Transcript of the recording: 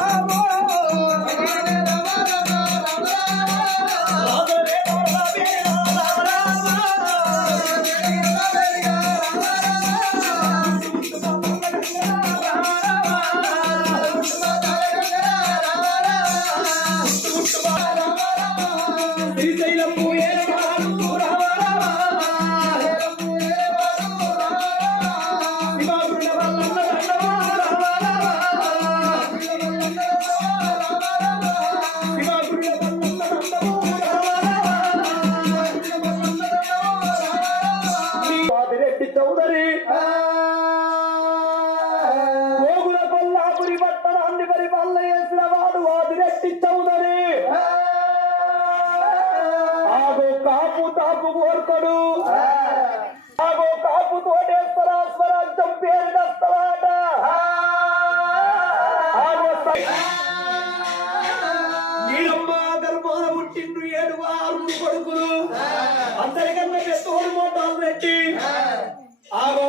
amor. Chowdary. Gogula Kolhapuri పట్టణాన్ని పరిపాలన చేసిన వాడు వాదిరెడ్డి చౌదరి. ఆగో కాపు తాపు కోర్కడు. ఆగో కాపు తోటేశ్వర స్వరాజ్యం పేరు దస్తవాట. నీలమ్మ గర్భాన పుట్టిండ్రు ఏడు ఆరు కొడుకులు. Aaron